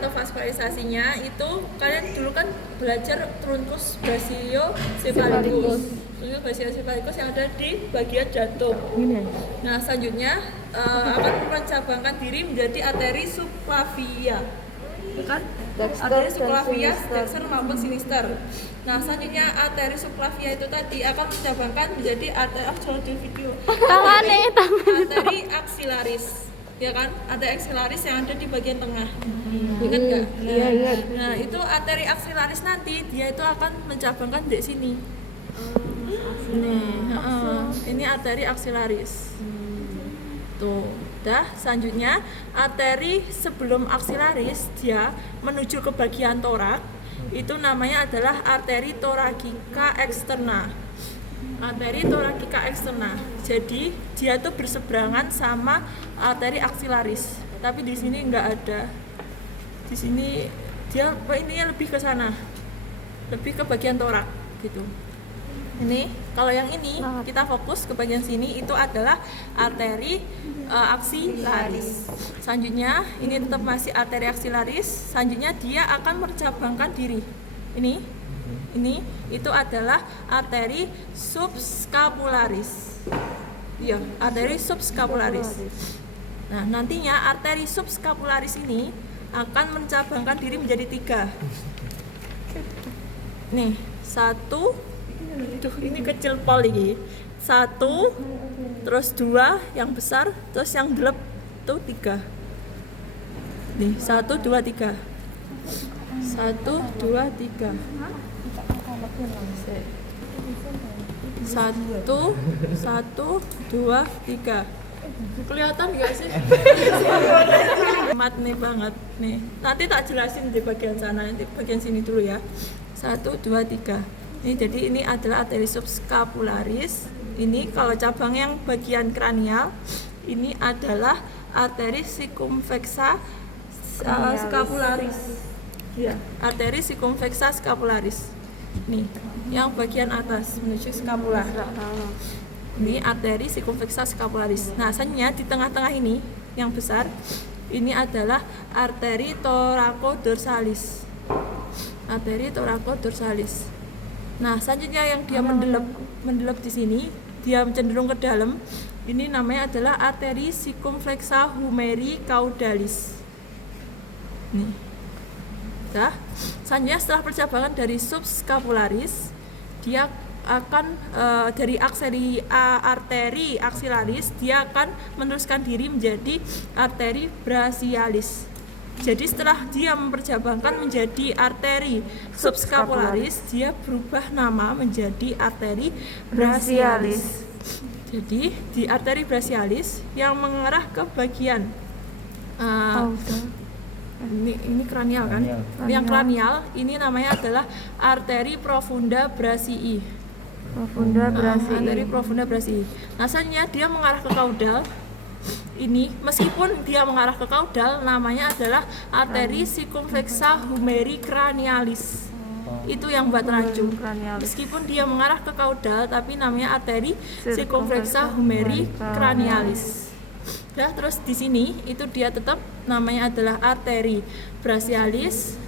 atau vaskularisasinya itu kalian dulu kan belajar truncus brachiocephalicus. Truncus brachiocephalicus yang ada di bagian jantung. Nah, selanjutnya akan mencabangkan diri menjadi arteri subclavia. Bukan? Arteri subclavia, dexter maupun sinister. Nah, selanjutnya arteri subclavia itu tadi akan mencabangkan menjadi arteri video. Arteri axillaris. Ya kan, arteri axillaris yang ada di bagian tengah. Ingat nggak? Iya, ingat. Nah, itu arteri axillaris nanti dia itu akan mencabangkan di sini. Ini arteri axillaris. Tuh, dah. Selanjutnya arteri sebelum axillaris dia menuju ke bagian torak. Itu namanya adalah arteri thoracica externa. Arteri thoracica externa. Jadi dia tuh berseberangan sama arteri axillaris. Tapi di sini nggak ada. Di sini dia ininya lebih ke sana, lebih ke bagian torak gitu. Ini kalau yang ini kita fokus ke bagian sini itu adalah arteri axillaris. Selanjutnya ini tetap masih arteri axillaris. Selanjutnya dia akan mencabangkan diri. Ini itu adalah arteri subscapularis. Iya, arteri subscapularis. Nah, nantinya arteri subscapularis ini akan mencabangkan diri menjadi 3. Nih, 1. Duh, ini kecil pol ini. 1, terus 2 yang besar, terus yang delep tuh 3. Nih, 1, 2, 3. 1, 2, 3. 1, 2, 3. Kelihatan nggak sih? Mat nih banget nih. Nanti tak jelasin di bagian sana, nanti bagian sini dulu ya. 1, 2, 3. Ini jadi ini adalah arteri subscapularis. Ini kalau cabang yang bagian kranial, ini adalah arteri circumflexa scapularis. Ya, arteri circumflexa scapularis. Nih, yang bagian atas menuju scapula. Ini arteri circumflexa scapularis. Nah, selanjutnya di tengah-tengah ini yang besar ini adalah arteri thoraco-dorsalis. Arteri thoraco-dorsalis. Nah, selanjutnya yang dia mendelep di sini, dia cenderung ke dalam. Ini namanya adalah arteri circumflexa humeri caudalis. Nih. Dah. Selanjutnya setelah percabangan dari subscapularis, dia akan dari arteri axillaris dia akan meneruskan diri menjadi arteri brachialis. Jadi setelah dia mempercabangkan menjadi arteri subscapularis, dia berubah nama menjadi arteri brachialis. Jadi di arteri brachialis yang mengarah ke bagian ini kranial kan? Yang kranial ini namanya adalah arteri profunda brachii. Arteri profunda brachii. Nah, selanjutnya dia mengarah ke kaudal. Ini meskipun dia mengarah ke kaudal, namanya adalah arteri circumflexa humeri cranialis. Itu yang buat rancu. Meskipun dia mengarah ke kaudal, tapi namanya arteri circumflexa humeri cranialis. Ya, terus di sini itu dia tetap namanya adalah arteri brachialis.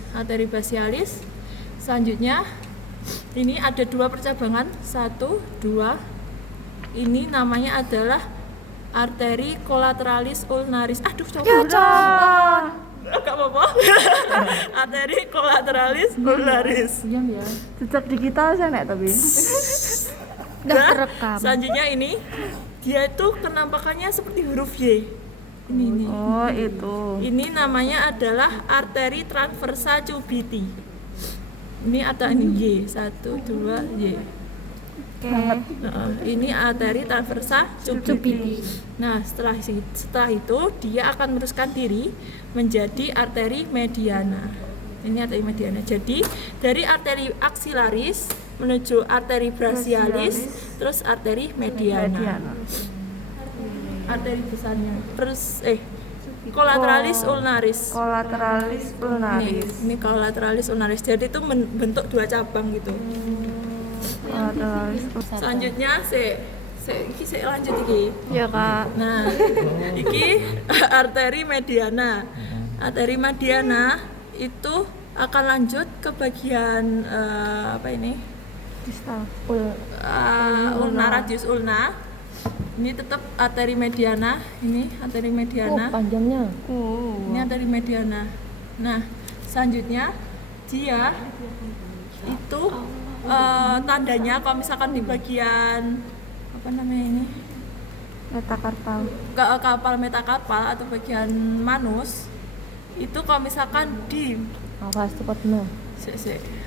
Selanjutnya ini ada 2 percabangan, 1, 2. Ini namanya adalah arteri colateralis ulnaris. Aduh, coba. Enggak apa-apa. Arteri colateralis ulnaris. Diam ya. Tetap digital saya nek tapi. Udah terekam. Selanjutnya ini dia itu penampakannya seperti huruf Y. Ini. Oh, itu. Ini namanya adalah arteri transversa cubiti. Ini ada ini Y, 1, 2, Y. Ini arteri transversa cubiti. Nah, setelah itu dia akan meneruskan diri menjadi arteri mediana. Ini arteri mediana. Jadi dari arteri axillaris menuju arteri brachialis, terus arteri mediana. Arteri besarnya. Terus colateralis ulnaris. Ini colateralis ulnaris. Jadi itu bentuk 2 cabang gitu. Selanjutnya saya lanjut iki. Ya, Kak. Nah, iki arteri mediana. Arteri mediana itu akan lanjut ke bagian apa ini? Distal. Ulna, radius ulna. Ini tetap arteri mediana, ini arteri mediana. Panjangnya. Ini arteri mediana. Nah, selanjutnya dia itu tandanya kalau misalkan di bagian apa namanya ini? Metakarpal. Kapal metakarpal atau bagian manus itu kalau misalkan di Awas cepatnya.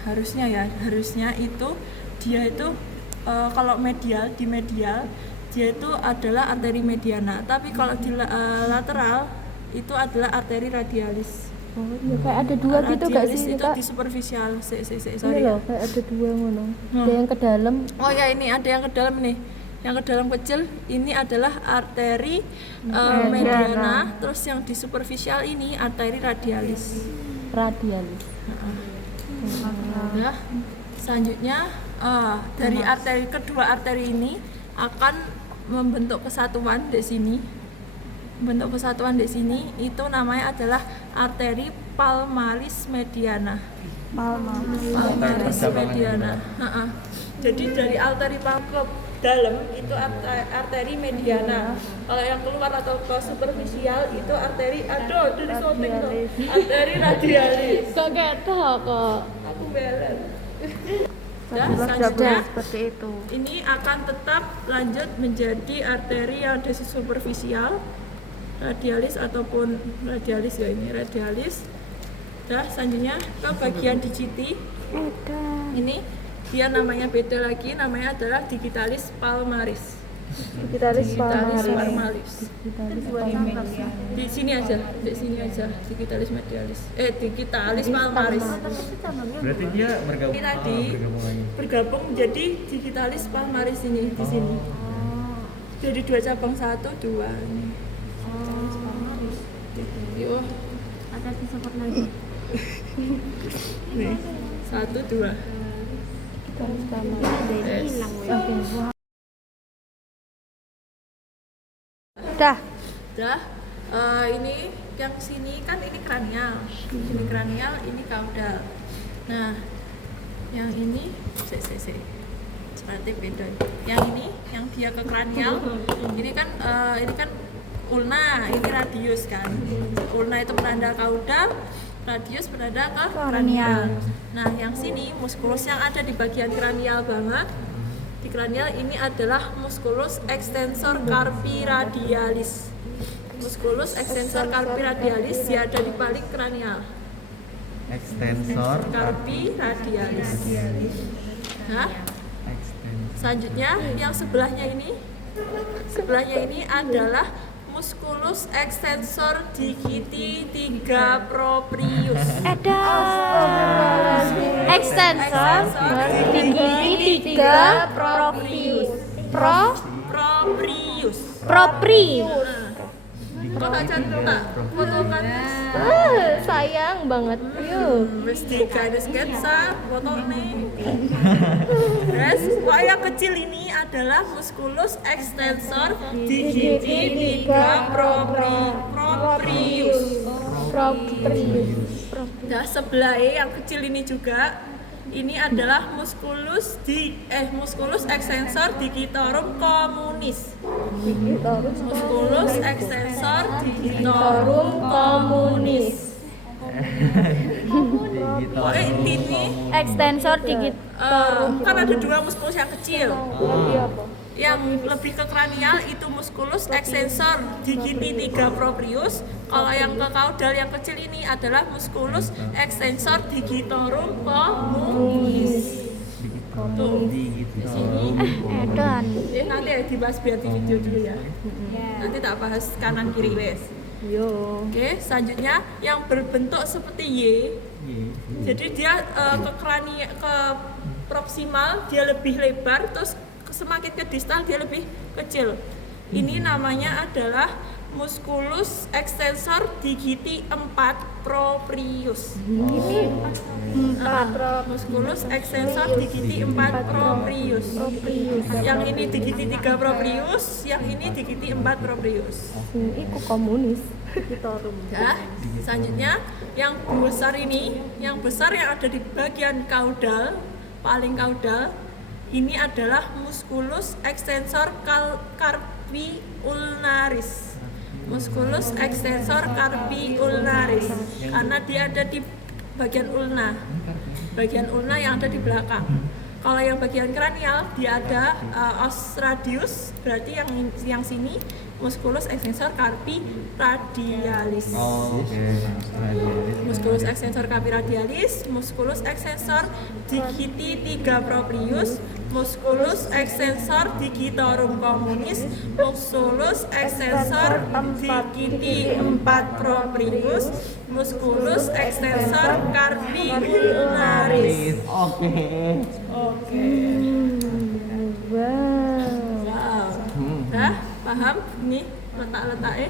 harusnya itu dia itu kalau medial di medial dia itu adalah arteri mediana, tapi kalau di lateral itu adalah arteri radialis. Oh iya, kayak ada dua gitu gak Radialis sih itu Kak? di superficial. Ini Sorry. loh, kayak ada dua ngono. Ada yang ke dalam. Oh ya, ini ada yang ke dalam nih. Yang ke dalam kecil ini adalah arteri mediana, terus yang di superficial ini arteri radialis. Radialis. Nah, selanjutnya dari kedua arteri ini akan membentuk kesatuan di sini. Bentuk kesatuan di sini itu namanya adalah arteri palmaris mediana. Palmaris mediana. Jadi dari arteri ke dalam itu arteri mediana. Kalau yang keluar atau ke superficial itu arteri arteri radialis. Kok gak tau kok. Aku beler. Nah, Jelas selanjutnya seperti itu. ini akan tetap lanjut menjadi arteri yang ada di superficial, radialis ataupun radialis ya, ini radialis. Nah, selanjutnya ke bagian digiti. Ini dia namanya beda lagi, namanya adalah digitalis palmaris. Digitalis Palmaris. Digitalis. Di sini aja, digitalis medialis. Digitalis palmaris. Berarti dia bergabung. Ini tadi lagi. bergabung menjadi digitalis palmaris ini di sini. Jadi dua cabang, 1, 2 ini. Yuk, Ada disebut lagi. nih 1, 2. Dah. Dah, ini yang sini kan ini kranial, ini kranial, ini kaudal. Nah, yang ini, berarti beda. Yang ini, yang dia ke kranial, ini kan ulna, ini radius kan. Ulna itu penanda kaudal, radius penanda ke kranial. Nah, yang sini muskulus yang ada di bagian kranial banget. Di kranial ini adalah musculus extensor carpi radialis. Musculus extensor carpi radialis dia ada di balik kranial. Extensor Carpi radialis. Nah, extensor. selanjutnya yang sebelahnya ini adalah musculus extensor digiti 3 proprius. Extensor digiti 3 proprius. Proprius. propri. Kok gak cantik tak? Foto kan? Sayang banget. Yuk. Wis digawe sketsa fotone. Terus yang kecil ini adalah musculus extensor digiti 3 proprius. Nah, sebelahnya yang kecil ini juga ini adalah musculus extensor digitorum communis. Musculus extensor digitorum communis. Pokoknya ini Extensor digit. kan ada dua muskulus yang kecil. Yang lebih ke kranial itu musculus extensor digiti 3 proprius. Kalau yang ke kaudal yang kecil ini adalah musculus extensor digitorum communis. Tuh, di sini. Edan. Nanti ya dibahas biar di video dulu ya. Nanti tak bahas kanan kiri wes. Yo. Oke, selanjutnya yang berbentuk seperti Y. Jadi dia ke proksimal dia lebih lebar, terus semakin ke distal dia lebih kecil. Ini namanya adalah musculus extensor digiti 4 proprius. Musculus extensor digiti 4 proprius. Yang ini digiti 3 proprius, yang ini digiti 4 proprius. Iku komunis. Ya, selanjutnya yang besar ini, yang besar yang ada di bagian caudal, paling caudal, ini adalah musculus extensor carpi ulnaris. Musculus extensor carpi ulnaris karena dia ada di bagian ulna. Bagian ulna yang ada di belakang. Kalau yang bagian kranial dia ada os radius, berarti yang sini musculus extensor carpi radialis. Musculus extensor carpi radialis, musculus extensor digiti 3 proprius, musculus extensor digitorum communis, musculus extensor digiti 4 proprius, musculus extensor carpi ulnaris. Oke. Wow. Dah paham nih letak-letaknya?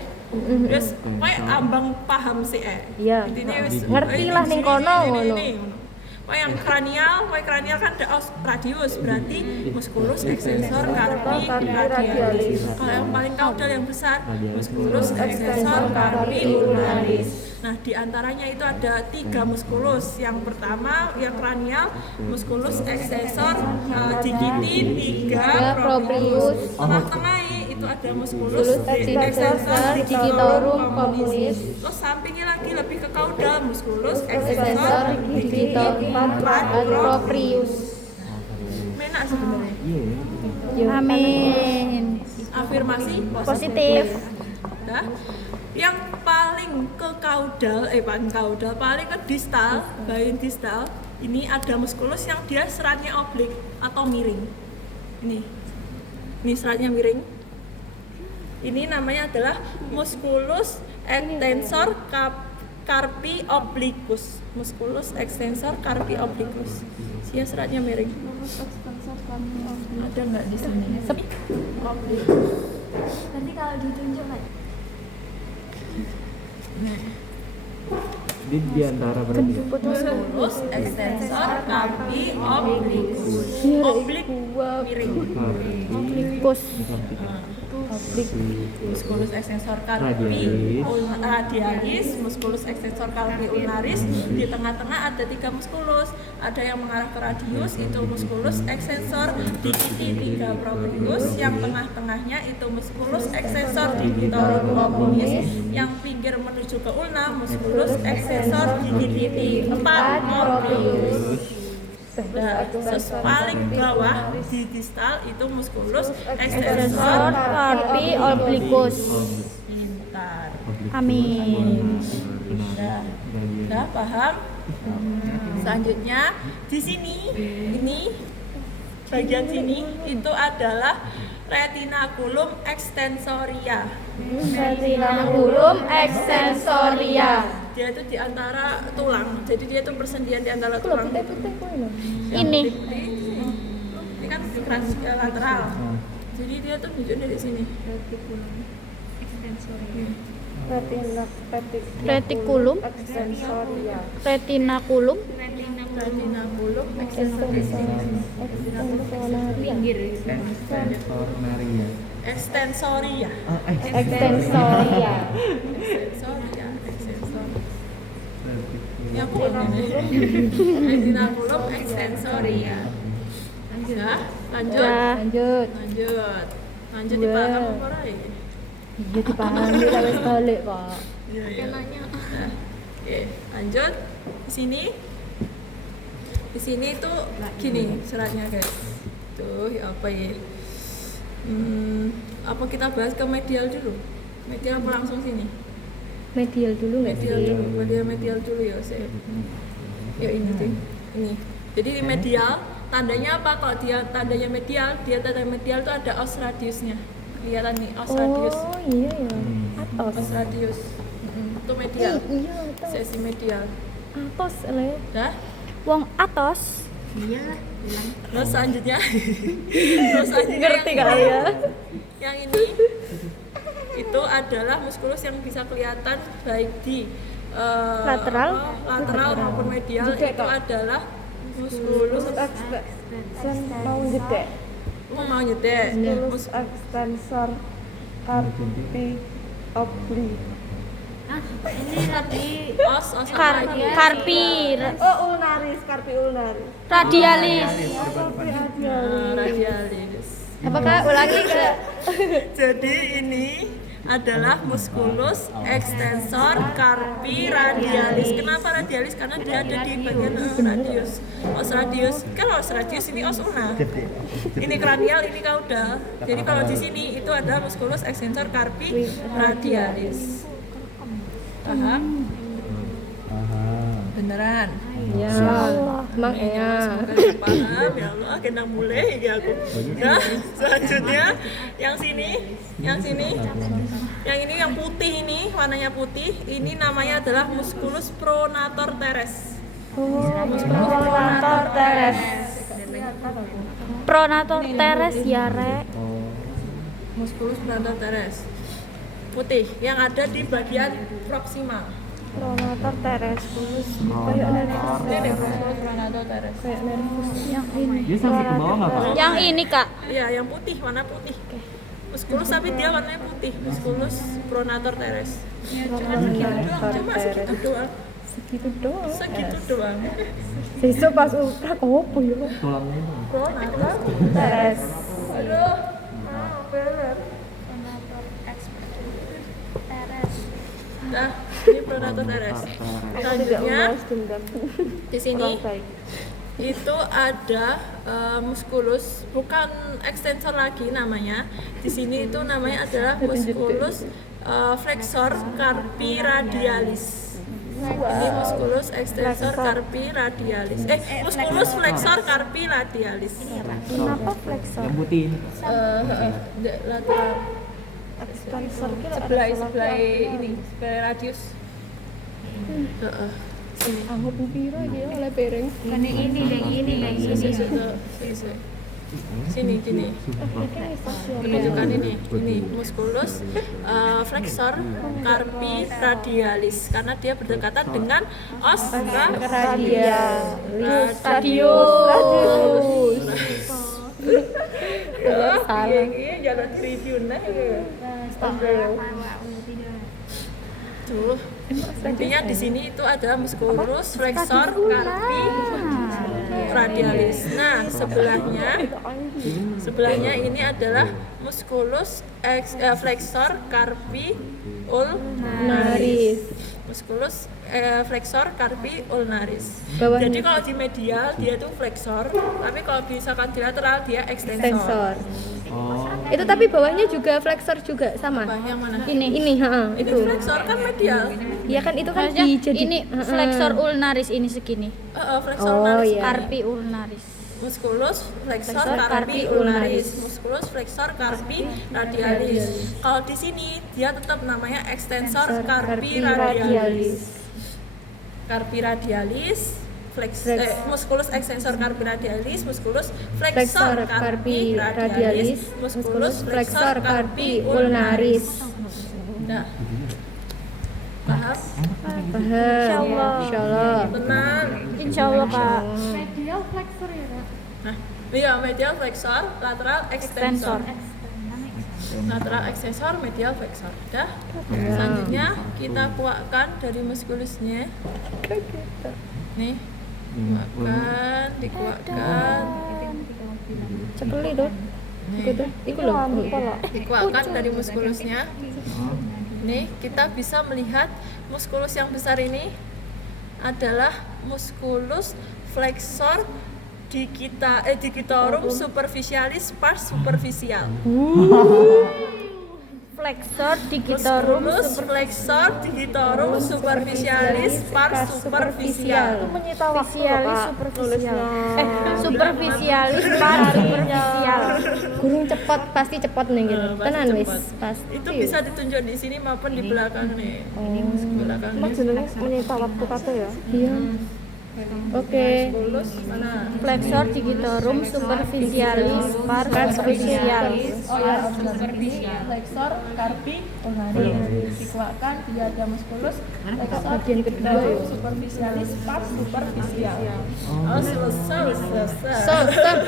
Terus kowe ambang paham sih Iya. Intine wis Ngerti lah ning kono ngono. Kowe yang kranial kan ada os radius, berarti musculus extensor carpi radialis. Kalau yang paling caudal yang besar, musculus extensor carpi ulnaris. Nah, di antaranya itu ada 3 musculus. Yang pertama, yang kranial, musculus extensor digiti 3 proprius. Tengah-tengah itu ada musculus extensor digitorum communis. Terus sampingnya lagi lebih ke caudal, musculus extensor digitorum proprius. Menak sebenarnya. Amin. Afirmasi Positif. Nah, yang paling ke paling ke distal, bagian distal, ini ada musculus yang dia seratnya oblik atau miring. Ini seratnya miring. Ini namanya adalah musculus extensor carpi obliquus. Musculus extensor carpi obliquus. Dia seratnya miring. Ada nggak di sini? Obliquus. Nanti kalau ditunjuk kan. Di antara berarti. Musculus extensor carpi obliquus. Oblik miring. Obliquus. Musculus extensor carpi radialis, musculus extensor carpi ulnaris. Di tengah-tengah ada 3 musculus. Ada yang mengarah ke radius, itu musculus extensor digiti 3 proprius. Yang tengah-tengahnya itu musculus extensor digitorum communis. Yang pinggir menuju ke ulna, musculus extensor digiti 4 proprius. Nah, paling bawah di distal itu musculus extensor Carpi obliquus. Pintar. Amin. Udah paham? Selanjutnya di sini, ini bagian sini itu adalah retinaculum extensoria. Retinaculum extensoria. Dia itu di antara tulang, jadi dia itu persendian di antara tulang. Ini. Ini kan lateral. Jadi dia tuh nunjuk dari sini. Extensoria. Reticulum. Retinaculum. Retinaculum extensoria. Extensoria. Extensoria. Ya aku retinaculum extensoria. Ya, lanjut. Lanjut di paham apa ora ya? Iya dipahami lah wis balik, Pak. Iya. Oke, lanjut. Di sini itu gini suratnya, guys. Tuh, ya apa ya? Apa kita bahas ke medial dulu? Medial apa langsung sini? Medial dulu nggak sih? Medial dulu ya, saya. Ya ini tuh. Ini. Jadi di medial tandanya apa? Kalau dia tandanya medial, tanda medial itu ada os radiusnya. Kelihatan nih os radius. Oh iya ya. Atos. Os radius. Itu medial. Iya, atos. Sesi medial. Atos le. Dah. Wong atos. Terus selanjutnya. Ngerti kali ya. Yang ini itu adalah muskulus yang bisa kelihatan baik di Lateral. lateral maupun medial. Itu adalah muskulus mau jedek mau nyedek. musculus extensor carpi oblique Os apa lagi? Karpi. oh ulnaris carpi ulnaris Radialis. Radialis. Apakah ulangi ke Jadi ini adalah musculus extensor carpi radialis. Kenapa radialis? Karena dia ada di bagian radius. Os radius. Kan os radius ini os ulna. Ini kranial, ini caudal. Jadi kalau di sini itu adalah musculus extensor carpi radialis. Paham? Beneran? ya emang ya Semoga paham ya Allah, kena mulai ya aku. Nah, selanjutnya yang sini, yang ini yang putih ini, warnanya putih, ini namanya adalah musculus pronator teres. Pronator teres. Pronator teres ya, Rek. Musculus pronator teres. Putih yang ada di bagian proksimal. pronator teres Ini musculus pronator teres. Yang ini. Dia sampai ke bawah nggak Pak? Yang ini, Kak. Iya, yang putih, warna putih. Musculus tapi dia warnanya putih. Musculus pronator teres. Cuma segitu doang. segitu doang Segitu doang. sesuk pas ultra kopo ya Tulangnya itu. Pronator teres Aduh, bener. Nah, ini pronator teres. Selanjutnya di sini itu ada musculus, bukan extensor lagi namanya. Di sini itu namanya adalah musculus flexor carpi radialis. Ini musculus extensor carpi radialis. Musculus flexor carpi radialis. Kenapa flexor? Yang putih ini. Lateral extensor sebelah ini, sebelah radius. aku piro iki ya oleh piring Sini menunjukkan ini musculus flexor carpi radialis karena dia berdekatan dengan os radius. Iya, jangan review nah. Tuh, intinya di sini itu adalah musculus flexor carpi radialis. Nah, sebelahnya ini adalah musculus flexor carpi ulnaris. Musculus flexor carpi ulnaris. Bawahnya. Jadi kalau di medial dia itu flexor, tapi kalau misalkan di lateral dia extensor. Oh. itu tapi bawahnya juga flexor juga sama Yang mana? ini Itu flexor kan medial. ya kan itu kan Maksudnya jadi ini flexor ulnaris ini segini. Flexor Oh, ulnaris. iya. Carpi ulnaris. Musculus flexor Flexor carpi carpi ulnaris, musculus flexor carpi radialis. Kalau di sini dia tetap namanya extensor carpi radialis. Carpi radialis, musculus extensor carpi radialis, musculus flexor carpi radialis, musculus flexor carpi ulnaris. Nah, paham? paham insyaallah Benar. Insyaallah, Kak. Nah, iya medial flexor, lateral extensor. Lateral extensor, medial flexor. Udah. Selanjutnya kita kuakkan dari muskulusnya. Nih, dikuakkan. cekeli dong iku lho Dikuakkan dari muskulusnya. Nih, kita bisa melihat muskulus yang besar ini adalah muskulus flexor digitorum superficialis pars superficial. Flexor digitorum Musculus flexor digitorum superficialis pars superficial. superficialis superficial. Superficialis pars superficial. gurung cepot pasti cepot nih gitu Pasti tenan wis cepot. pasti Itu bisa ditunjuk di sini maupun di belakang nih. Belakang emang nih. jenenge menyita waktu kata ya iya Oke. Musculus mana? Flexor digitorum superficialis pars superficialis. Oh ya, flexor carpi ulnaris. Dikuatkan dia ada musculus flexor Bagian kedua ya. superficialis pars superficial. Oh, selesai. So, stop.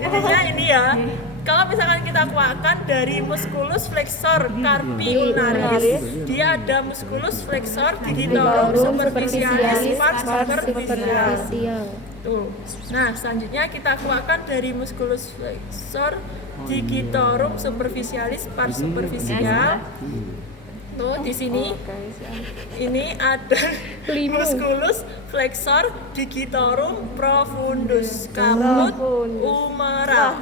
Intinya ini ya. Kalau misalkan kita kuatkan dari musculus flexor carpi ulnaris, dia ada musculus flexor digitorum superficialis pars superficial. Tuh. Nah, selanjutnya kita kuatkan dari musculus flexor digitorum superficialis pars superficial. Tuh, di sini ini ada musculus flexor digitorum profundus caput humeral.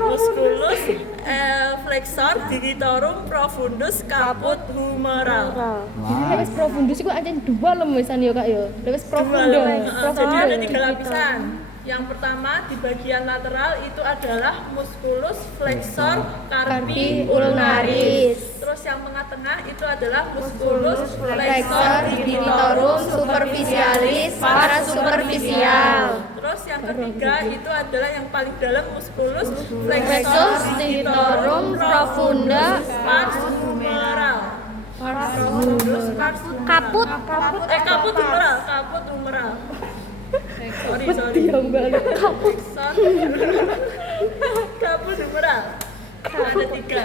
Musculus flexor digitorum profundus caput humeral. Lewis profundus itu aja dua loh misalnya Kak ya. Lewis profundus. Jadi ada 3 lapisan. Yang pertama di bagian lateral itu adalah musculus flexor carpi ulnaris. Terus yang tengah-tengah itu adalah musculus flexor digitorum superficialis pars superficial. Terus yang ketiga itu adalah yang paling dalam musculus flexor digitorum profunda pars humeral. Profundus pars Kaput. caput humeral. Sorry. Kaput humeral. Ada 3.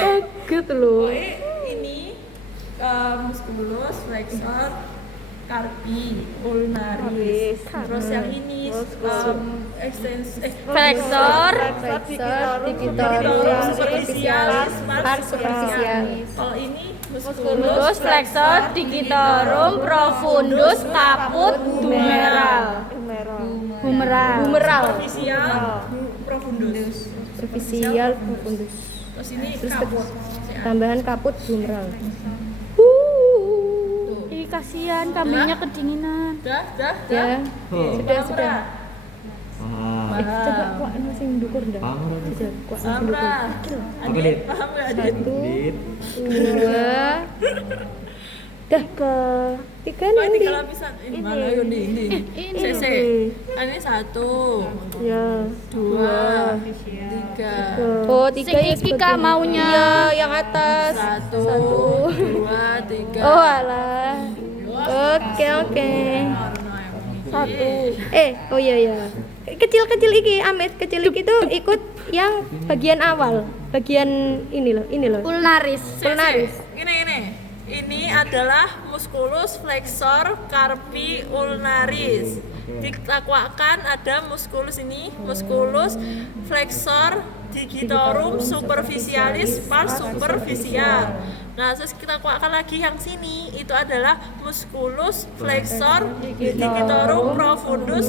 Kaget loh. Ini musculus flexor carpi ulnaris. Terus yang ini Flexor digitorum superficialis pars superficialis. Kalau ini Musculus flexor digitorum profundus caput humeral. Humeral. superficial profundus. Superficial profundus. Terus ini caput. Tambahan kaput humeral. Ih, kasihan kambingnya kedinginan. Dah. Ya. Sudah. Ah, Coba kuat masih ndukur dah. paham ora? Sudah kuat masih Paham, ndukur. Ra? Oke, Dit. Paham nggak, Dit? Dit. 2 dah ke 3 Oh, ini nih. 3 lapisan. Ini mana yuk ini. CC. Ini 1, Ya. 2, 3. Oh, 3 ya. Iki Kak maunya. Iya, yang atas. 1, 2, 3. Oh, alah. Oke. 1. Oh iya. Kecil iki Amit, kecil iki tuh ikut yang bagian awal. Bagian ini loh. Ulnaris. Ulnaris. Ini. Ini adalah musculus flexor carpi ulnaris. Ditakwakkan ada musculus ini, musculus flexor digitorum superficialis pars superficial. Nah, terus kita kuatkan lagi yang sini, itu adalah musculus flexor digitorum profundus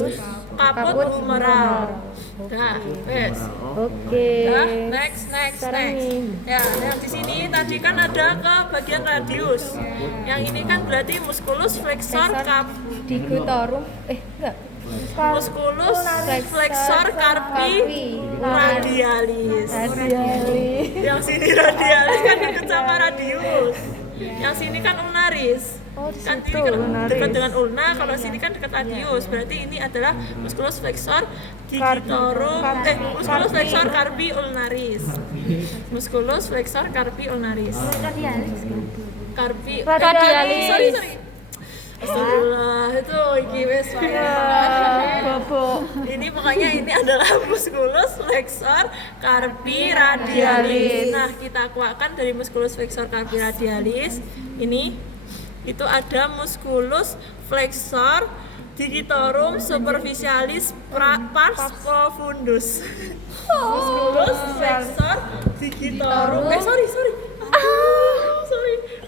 caput humeral. Nah, wes. Oke. Nah, next. Sekarang nih. Ya, yang di sini tadi kan ada ke bagian radius. Yang ini kan berarti musculus flexor Digitorum. Enggak. musculus flexor carpi radialis. Yang sini radialis kan dekat sama radius. Yang sini kan ulnaris. Kan ini kan dekat dengan ulna, kalau sini kan dekat radius. Berarti ini adalah musculus flexor digitorum musculus flexor carpi ulnaris. Musculus flexor carpi ulnaris. Carpi Radialis. Sorry. Astagfirullah, itu iki wes ini pokoknya ini adalah musculus flexor carpi radialis. Nah, kita kuatkan dari musculus flexor carpi radialis ini itu ada musculus flexor digitorum superficialis pars profundus. Musculus flexor digitorum sorry.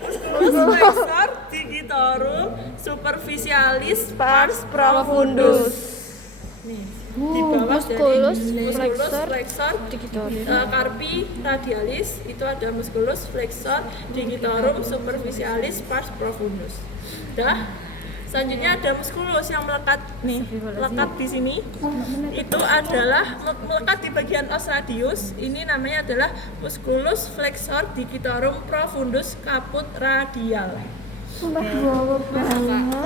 Musculus flexor digitorum superficialis pars profundus. Nih, di bawah musculus dari flexor flexor carpi radialis itu ada musculus flexor digitorum superficialis pars profundus. Dah. Selanjutnya ada musculus yang melekat nih, melekat di sini. Itu adalah melekat di bagian os radius. Ini namanya adalah musculus flexor digitorum profundus caput radial. Sumpah dua banget.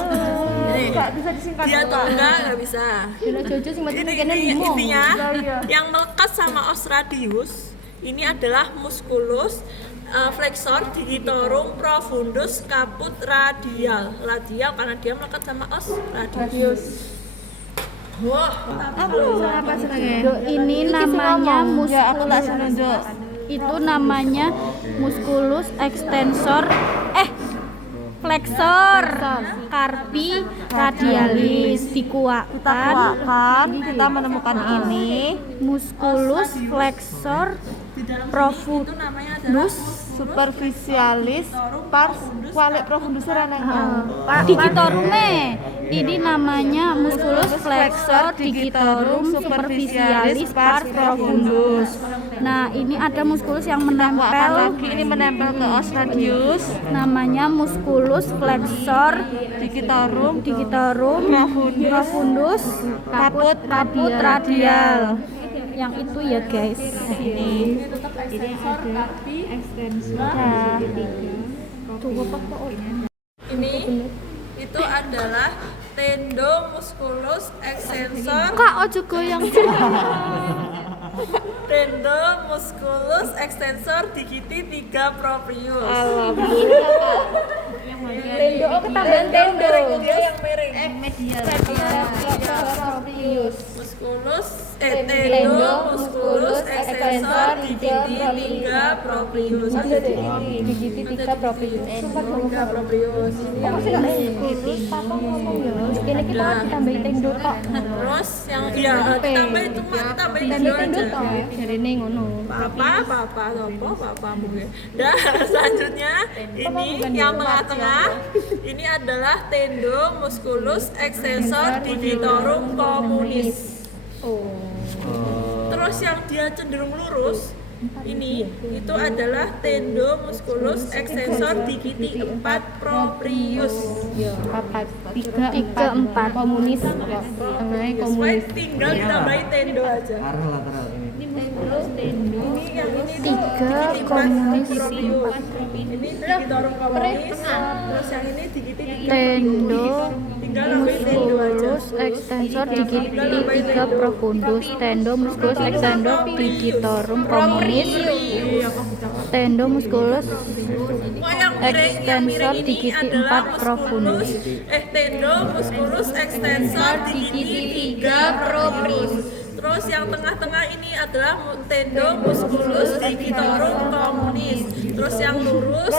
Nggak bisa disingkat. Dia atau enggak bisa. Dina Jojo sing mati Ini kene limo. intinya Iya. yang melekat sama os radius ini adalah musculus flexor digitorum profundus caput radial. Radial karena dia melekat sama os radius. Wah, Aku apa senengnya? Do, ini namanya Ya aku lah muskulus. seneng Dok. Itu namanya musculus extensor flexor carpi radialis Kita dikuatkan kuatkan, kita menemukan ini musculus flexor itu namanya adalah superficialis pars kualik profundus renengnya. digitorume. Ini namanya musculus flexor digitorum superficialis pars profundus. Nah, ini ada muskulus yang Kuatkan menempel, lagi, ini menempel ke os radius namanya musculus flexor digitorum digitorum profundus caput radial. Yang itu ya guys. ini tetap extensor carpi ini itu adalah tendo musculus extensor Kak ojo goyang. tendo musculus extensor digiti 3 proprius. Tendo ketambahan tendo. Dia yang miring. Proprius. Musculus tendo musculus extensor digiti 3 proprius. Digiti 3 proprius. 3 proprius. Ini kita kan ditambahin tendo kok. Terus yang ditambah itu mah ditambahin tendo aja. Jarine ngono. Papa mungkin. Dan selanjutnya ini yang tengah-tengah ini adalah tendo musculus extensor digitorum communis. Terus yang dia cenderung lurus ini itu adalah tendo musculus extensor digiti 4 proprius. Tiga empat Komunis. Tengahnya Sesuai komunis. tinggal ditambahin tendo aja. Arah lateral ini. Ini yang ini Tiga digiti 4 komunis. proprius. Ini digitorum communis. Terus yang ini digiti 3 tendo tinggal nambahin tendo aja. musculus extensor digiti 3 profundus. Tendo musculus extensor digitorum communis. Tendo musculus extensor digiti 4 profundus. Tendo musculus extensor digiti 3 proprius. Terus yang tengah-tengah ini adalah tendo musculus digitorum communis. Terus yang lurus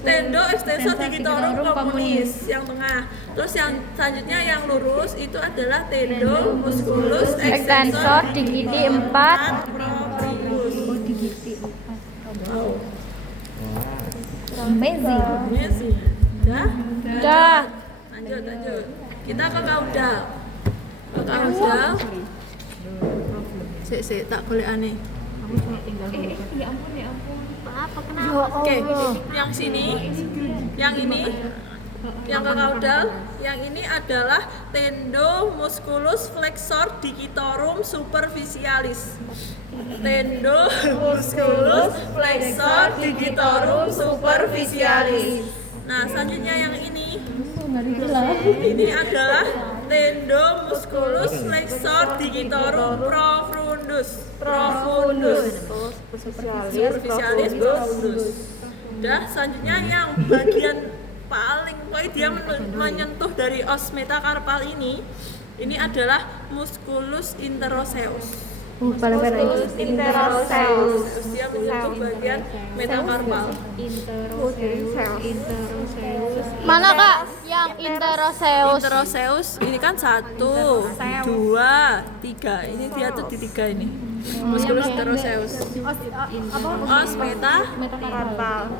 tendo extensor digitorum communis yang tengah. Terus yang selanjutnya yang lurus itu adalah tendo musculus Extensor digiti 4 proprius. Amazing. Amazing. Dah? dah. Lanjut. Kita ke kaudal. Ke kaudal. Sik, tak boleh aneh. Oke, yang sini, yang ini, yang ke kaudal, yang ini adalah tendo musculus flexor digitorum superficialis. Tendo musculus flexor digitorum superficialis. Nah, selanjutnya yang ini adalah tendo musculus flexor digitorum profundus. Superficialis profundus. Udah, selanjutnya yang bagian paling dia menyentuh dari os metakarpal ini adalah musculus interosseus. Paling Musculus interosseus. Dia menyentuh bagian metakarpal. Mana Kak yang interosseus? Interosseus ini kan 1, 2, 3. Ini dia tuh di 3 ini. Musculus interosseus. Os metakarpal.